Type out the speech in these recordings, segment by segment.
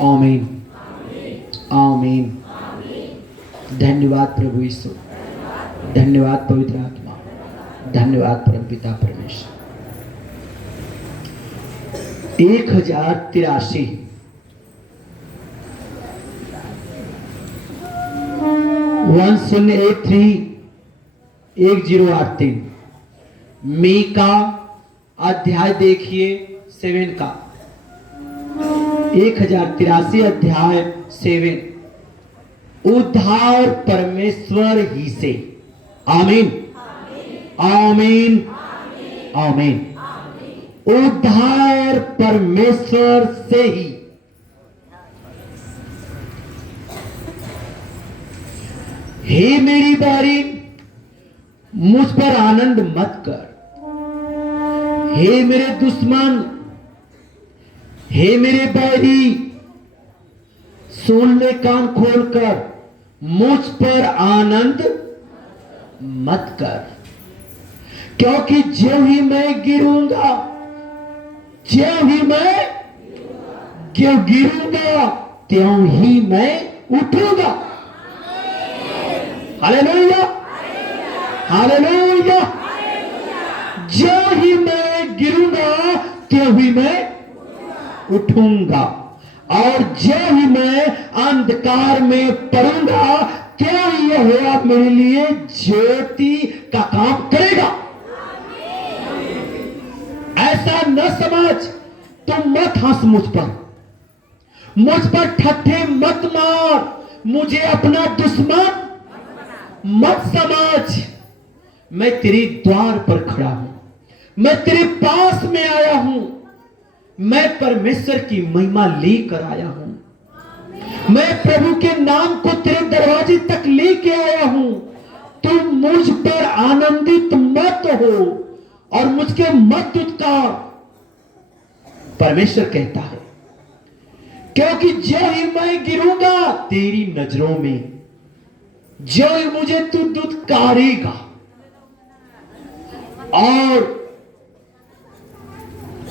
आमीन आमीन। धन्यवाद प्रभु यीशु, धन्यवाद पवित्र आत्मा, धन्यवाद परमपिता परमेश्वर। 1083 1083 मीका अध्याय देखिए 7 का, 1083 अध्याय 7। उद्धार परमेश्वर ही से। आमीन आमीन आमीन। उद्धार परमेश्वर से ही। हे मेरी बहन, मुझ पर आनंद मत कर। हे मेरे दुश्मन, हे मेरे बैरी, सुन ले कान खोलकर, मुझ पर आनंद मत कर, क्योंकि ज्यों ही मैं गिरूंगा, ज्यों ही मैं गिरूंगा, त्यों ही मैं उठूंगा। Hallelujah hallelujah. ज्यों ही मैं गिरूंगा, त्यों ही मैं उठूंगा, और ज्यों ही मैं अंधकार में पड़ूंगा, त्यों ही यहोवा मेरे लिए ज्योति का काम करेगा। ऐसा न समझ, तुम मत हंस मुझ पर ठट्ठे मत मार, मुझे अपना दुश्मन मत समझ। मैं तेरे द्वार पर खड़ा हूं, मैं तेरे पास में आया हूं, मैं परमेश्वर की महिमा लेकर आया हूं, मैं प्रभु के नाम को तेरे दरवाजे तक लेके आया हूं। तुम मुझ पर आनंदित मत हो और मुझके मत दुत्कार, परमेश्वर कहता है, क्योंकि जो ही मैं गिरूंगा तेरी नजरों में, जो ही मुझे तू दुत्कारेगा और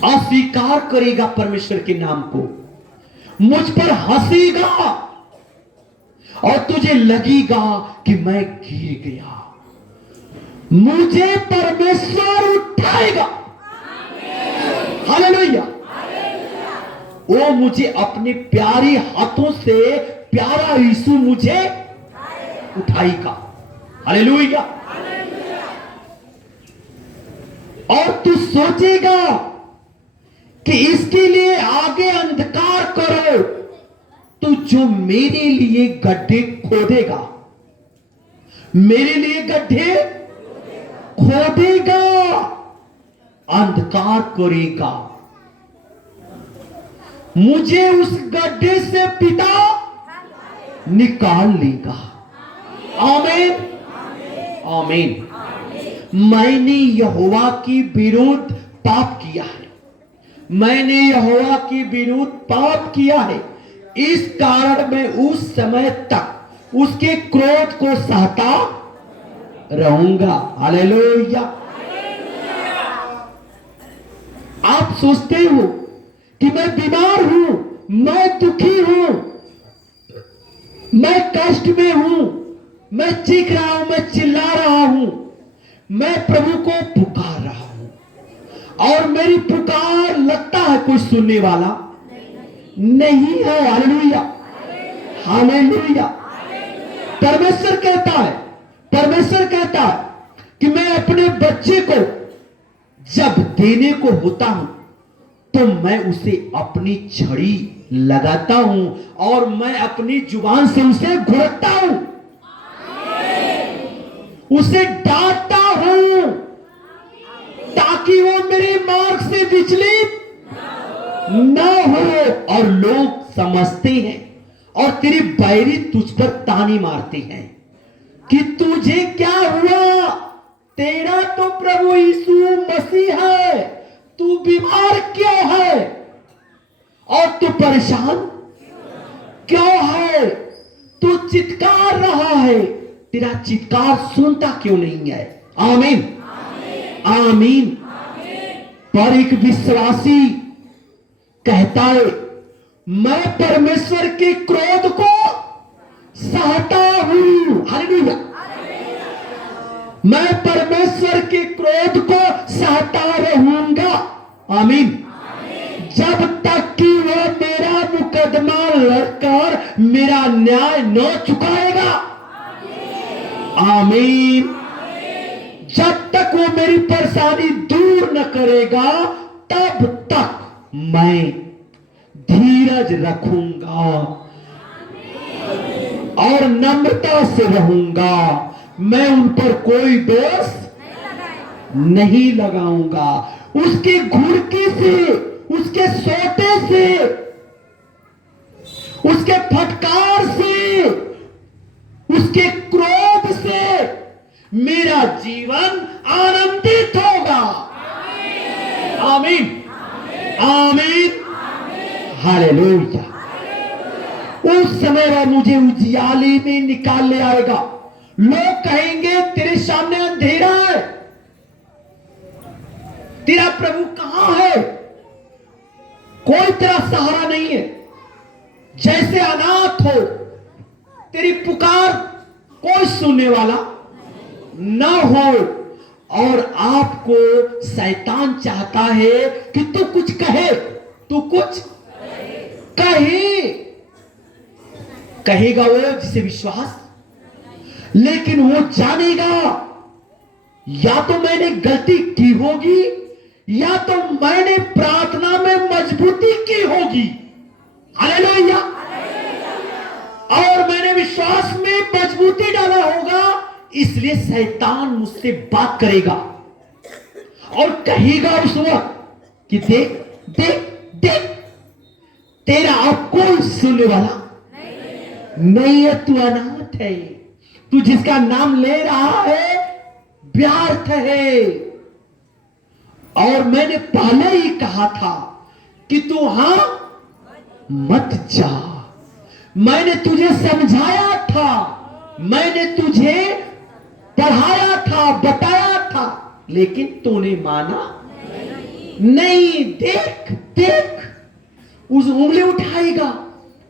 अस्वीकार करेगा परमेश्वर के नाम को, मुझ पर हंसेगा और तुझे लगेगा कि मैं गिर गया, मुझे परमेश्वर उठाएगा। हालेलुया। वो मुझे अपने प्यारे हाथों से, प्यारा यीशु मुझे उठाएगा। हालेलुया। और तू सोचेगा कि इसके लिए आगे अंधकार करो, तो जो मेरे लिए गड्ढे खोदेगा, मेरे लिए गड्ढे खोदेगा, अंधकार करेगा, मुझे उस गड्ढे से पिता निकाल लेगा। आमीन आमीन। मैंने यहोवा की विरुद्ध पाप किया है, मैंने यहोवा के विरुद्ध पाप किया है, इस कारण मैं उस समय तक उसके क्रोध को सहता रहूंगा। हालेलुया। आप सोचते हो कि मैं बीमार हूं, मैं दुखी हूं, मैं कष्ट में हूं, मैं चीख रहा हूं, मैं चिल्ला रहा हूं, मैं प्रभु को पुकार रहा हूं और मेरी पुकार लगता है कोई सुनने वाला नहीं है। Hallelujah hallelujah. परमेश्वर कहता है कि मैं अपने बच्चे को जब देने को होता हूं तो मैं उसे अपनी छड़ी लगाता हूं और मैं अपनी जुबान से उसे घुड़कता हूं, उसे डांटता हूं, ताकि वो मेरे मार्ग से विचलित न हो। और लोग समझते हैं और तेरे बैरी तुझ पर ताने मारते हैं कि तुझे क्या हुआ, तेरा तो प्रभु यीशु मसीह है, तू बीमार क्यों है और तू परेशान क्यों है, तू चित्कार रहा है, तेरा चित्कार सुनता क्यों नहीं है। आमीन आमीन। पर एक विश्वासी कहता है, मैं परमेश्वर के क्रोध को सहता हूं। हालेलुया। मैं परमेश्वर के क्रोध को सहता रहूंगा। आमीन। जब तक कि वह मेरा मुकदमा लड़कर मेरा न्याय न चुकाएगा। आमीन। जब तक वो मेरी परेशानी दूर न करेगा तब तक मैं धीरज रखूंगा और नम्रता से रहूंगा। मैं उन पर कोई दोष नहीं लगाऊंगा। उसकी घुड़की से, उसके सोटे से, उसके फटकार से, उसके क्रोध से मेरा जीवन आनंदित होगा। आमीन। आमीन। हालेलुया। उस समय वह मुझे उजियाले में निकाल ले आएगा। लोग कहेंगे तेरे सामने अंधेरा है, तेरा प्रभु कहां है, कोई तेरा सहारा नहीं है, जैसे अनाथ हो, तेरी पुकार कोई सुनने वाला न हो। और आपको शैतान चाहता है कि तू कुछ कहे, तू कुछ कहेगा वो जिसे विश्वास, लेकिन वो जानेगा या तो मैंने गलती की होगी या तो मैंने प्रार्थना में मजबूती की होगी। हालेलुया। और मैंने विश्वास में मजबूती डाला होगा, इसलिए शैतान मुझसे बात करेगा और कहेगा उस वक्त कि देख देख देख, तेरा अब कोई सुनने वाला नहीं है, तू अनाथ है, तू जिसका नाम ले रहा है व्यर्थ है। और मैंने पहले ही कहा था कि तू वहां मत जा। मैंने तुझे समझाया था, मैंने तुझे पढ़ाया था, बताया था, लेकिन तूने माना नहीं। देख देख, उस उंगली उठाएगा,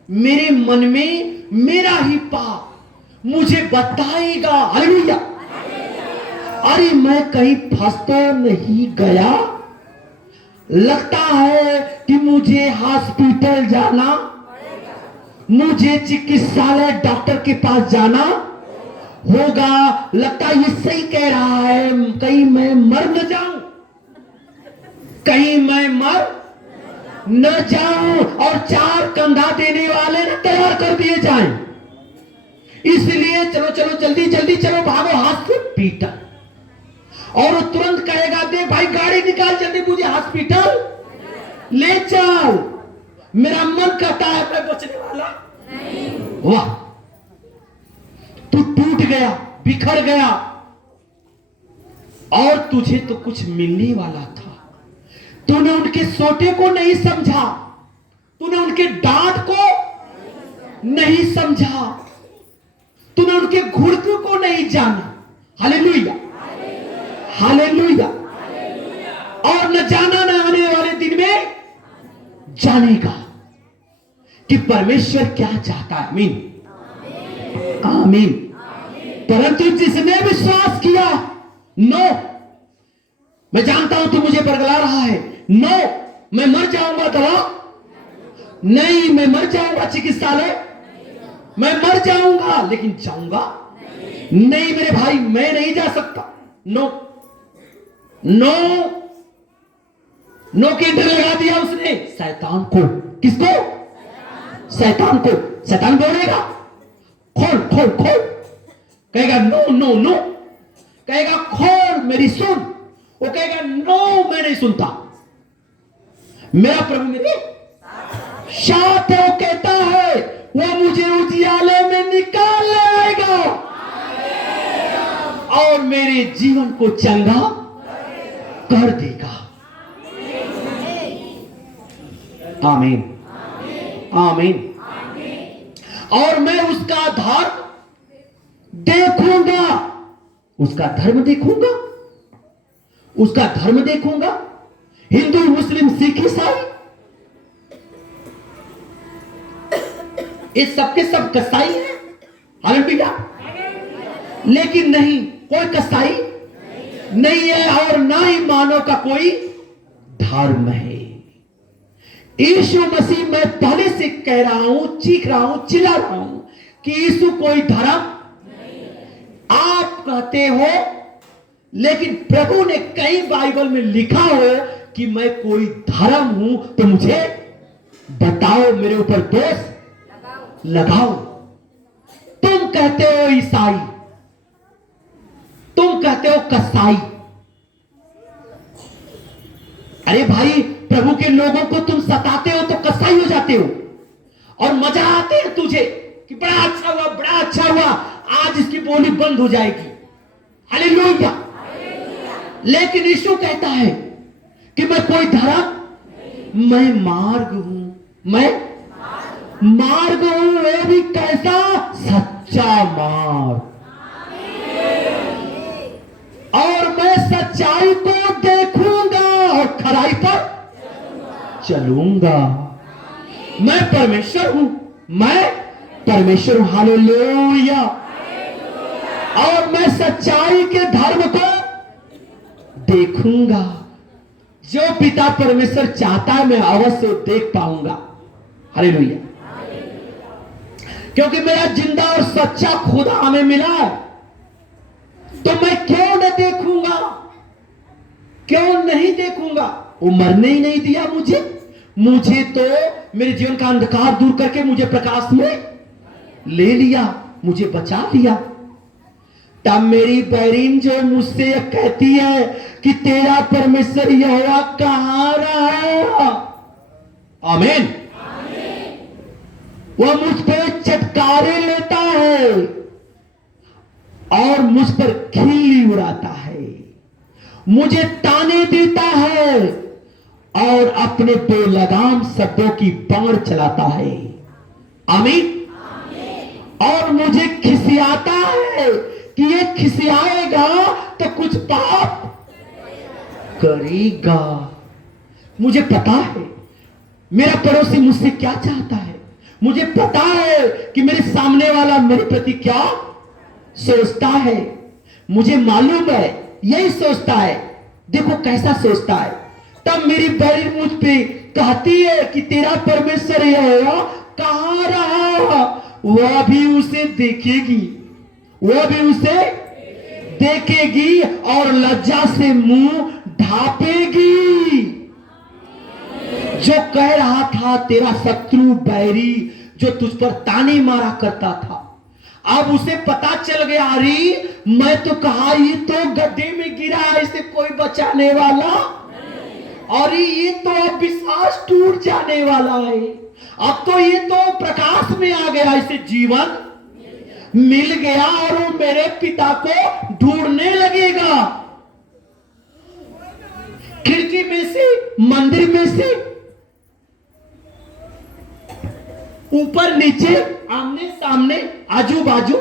मेरे मन में मेरा ही पाप मुझे बताएगा। हालेलुया। अरे मैं कहीं फंस तो नहीं गया, लगता है कि मुझे हॉस्पिटल जाना, मुझे चिकित्सालय डॉक्टर के पास जाना होगा, लगता है ये सही कह रहा है, कहीं मैं मर न जाऊं, कहीं मैं मर न जाऊं और चार कंधा देने वाले न तैयार कर दिए जाएं। इसलिए चलो चलो जल्दी जल्दी चलो, भागो हॉस्पिटल। और वो तुरंत कहेगा दे भाई गाड़ी निकाल, जल्दी मुझे हॉस्पिटल ले चल, मेरा मन कहता है मैं बचने वाला नहीं। वाह, तू टूट गया, बिखर गया और तुझे तो कुछ मिलने वाला था। तूने उनके सोटे को नहीं समझा, तूने उनके डांट को नहीं समझा, तूने उनके घुड़की को नहीं जाना। हालेलुया। हालेलुया। और न जाना न आने वाले दिन में जानेगा कि परमेश्वर क्या चाहता है। आमीन। आमीन। परंतु जिसने विश्वास किया, नो मैं जानता हूं तू मुझे बरगला रहा है, नो मैं मर जाऊंगा दवा नहीं, मैं मर जाऊंगा चिकित्सालय, मैं मर जाऊंगा लेकिन जाऊंगा नहीं मेरे भाई, मैं नहीं जा सकता। नो नो नो केंटर लगा दिया उसने शैतान को। किसको? शैतान को। शैतान बोलेगा खोल खोल खोल, कहेगा नो नो नो, कहेगा खोल मेरी सुन, वो कहेगा नो मैं नहीं सुनता, मेरा प्रभु मेरे साथ है। वो कहता है वो मुझे उजियाले में निकाल ले आएगा और मेरे जीवन को चंगा कर देगा। आमीन। आमीन। और मैं उसका धर्म देखूंगा, उसका धर्म देखूंगा, उसका धर्म देखूंगा। हिंदू, मुस्लिम, सिख, ईसाई ये सबके सब कसाई हैं, हालेलुया। लेकिन नहीं, कोई कसाई नहीं है और ना ही मानव का कोई धर्म है। यीशु मसीह, मैं पहले से कह रहा हूं, चीख रहा हूं, चिल्ला रहा हूं कि यीशु कोई धर्म आप कहते हो, लेकिन प्रभु ने कई बाइबल में लिखा हो कि मैं कोई धर्म हूं, तो मुझे बताओ, मेरे ऊपर दोष लगाओ। तुम कहते हो ईसाई, तुम कहते हो कसाई। अरे भाई, प्रभु के लोगों को तुम सताते हो तो कसाई हो जाते हो, और मजा आते हैं तुझे कि बड़ा अच्छा हुआ, बड़ा अच्छा हुआ, आज इसकी बोली बंद हो जाएगी, हालेलुया। लेकिन यीशु कहता है कि मैं कोई धर्म, मैं मार्ग हूं, मैं मार्ग हूं, वो भी कैसा? सच्चा मार्ग। और मैं सच्चाई को देखूंगा और खराई पर चलूंगा। मैं परमेश्वर हूं, मैं परमेश्वर हूं, हालेलुया। और मैं सच्चाई के धर्म को देखूंगा। जो पिता परमेश्वर चाहता है मैं अवश्य देख पाऊंगा, हालेलुया। क्योंकि मेरा जिंदा और सच्चा खुदा हमें मिला है, तो मैं क्यों न देखूंगा, क्यों नहीं देखूंगा? वो मरने ही नहीं दिया मुझे तो मेरे जीवन का अंधकार दूर करके मुझे प्रकाश में ले लिया, मुझे बचा लिया। तब मेरी बैरीन जो मुझसे कहती है कि तेरा परमेश्वर यहोवा कहां रहा, आमीन, वह मुझ पे चटकारे लेता है और मुझ पर खिल्ली उड़ाता है, मुझे ताने देता है और अपने बेलगाम शब्दों की बाढ़ चलाता है, आमीन। और मुझे खिसियाता है कि ये खिसियाएगा तो कुछ पाप करेगा। मुझे पता है मेरा पड़ोसी मुझसे क्या चाहता है, मुझे पता है कि मेरे सामने वाला मेरे प्रति क्या सोचता है, मुझे मालूम है यही सोचता है। देखो कैसा सोचता है। तब मेरी बहन मुझ पे कहती है कि तेरा परमेश्वर यहोवा कहां रहा, वह भी उसे देखेगी, वह भी उसे देखेगी और लज्जा से मुंह ढांपेगी। जो कह रहा था तेरा शत्रु बैरी जो तुझ पर ताने मारा करता था, अब उसे पता चल गया, अरे मैं तो कहा ये तो गड्ढे में गिरा है, इसे कोई बचाने वाला, और ये तो अब विश्वास टूट जाने वाला है, अब तो ये तो प्रकाश में आ गया, इसे जीवन मिल गया और वो मेरे पिता को ढूंढने लगेगा। खिड़की में से, मंदिर में से, ऊपर नीचे, आमने सामने, आजू बाजू,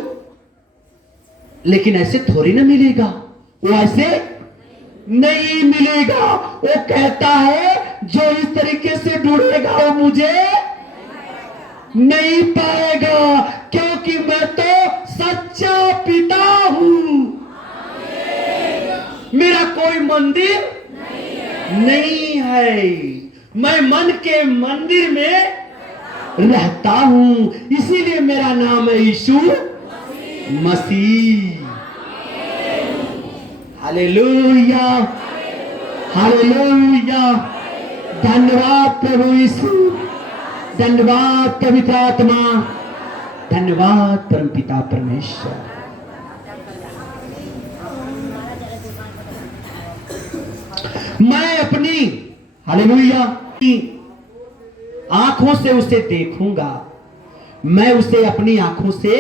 लेकिन ऐसे थोड़ी ना मिलेगा, वो ऐसे नहीं मिलेगा। वो कहता है जो इस तरीके से ढूंढेगा वो मुझे नहीं पाएगा, क्योंकि मैं तो सच्चा पिता हूं। मेरा कोई मंदिर नहीं है, मैं मन के मंदिर में रहता हूं, इसीलिए मेरा नाम है यीशु मसीह। Hallelujah, hallelujah. धन्यवाद प्रभु यीशु, धन्यवाद पवित्र आत्मा, धन्यवाद परमपिता परमेश्वर। मैं अपनी, हालेलुया, आंखों से उसे देखूंगा, मैं उसे अपनी आंखों से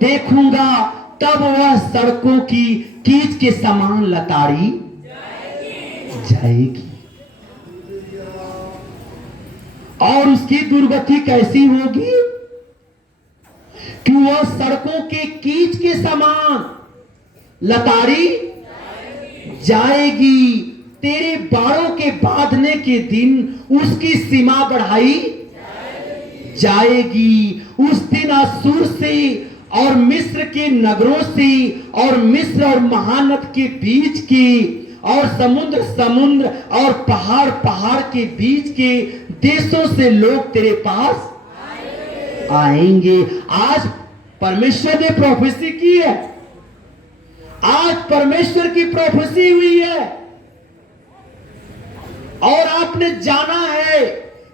देखूंगा, तब वह सड़कों की कीच के समान लताड़ी जाएगी। और उसकी दुर्गति कैसी होगी कि वह सड़कों के कीच के समान लताड़ी जाएगी। तेरे बाड़ों के बांधने के दिन उसकी सीमा बढ़ाई जाएगी। उस दिन अश्शूर से और मिस्र के नगरों से और मिस्र और महानद के बीच की और समुद्र समुद्र और पहाड़ पहाड़ के बीच के देशों से लोग तेरे पास आएंगे। आज परमेश्वर ने प्रोफेसी की है, आज परमेश्वर की प्रोफेसी हुई है और आपने जाना है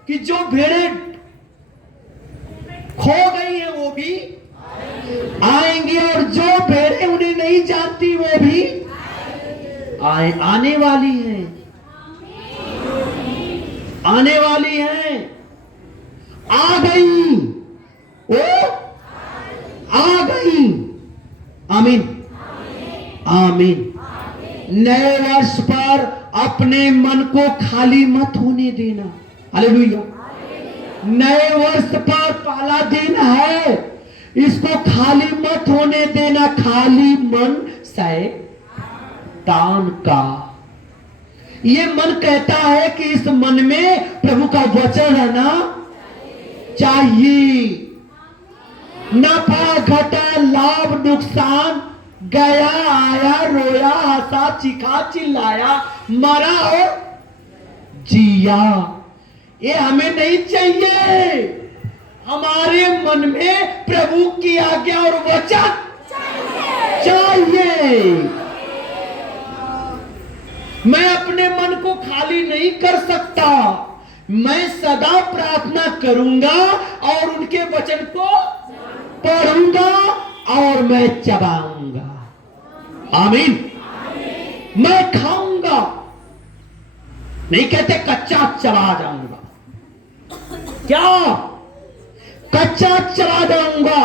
कि जो भेड़ें खो गई हैं वो भी आएंगे और जो भेड़ें उन्हें नहीं जानती वो भी आने वाली हैं, आने वाली हैं। आ गई, वो आ गई। आमीन आमीन। नए वर्ष पर अपने मन को खाली मत होने देना। हालेलुया। नए वर्ष पर पहला दिन है, इसको खाली मत होने देना। खाली मन शैतान का। ये मन कहता है कि इस मन में प्रभु का वचन रहना चाहिए। नफा घटा लाभ नुकसान, गया आया रोया हंसा चिखा चिल्लाया मरा और जिया, ये हमें नहीं चाहिए। हमारे मन में प्रभु की आज्ञा और वचन चाहिए। मैं अपने मन को खाली नहीं कर सकता, मैं सदा प्रार्थना करूंगा और उनके वचन को पढ़ूंगा और मैं चबाऊंगा। आमीन। मैं खाऊंगा, नहीं कहते कच्चा चला जाऊंगा। क्या कच्चा चला जाऊंगा?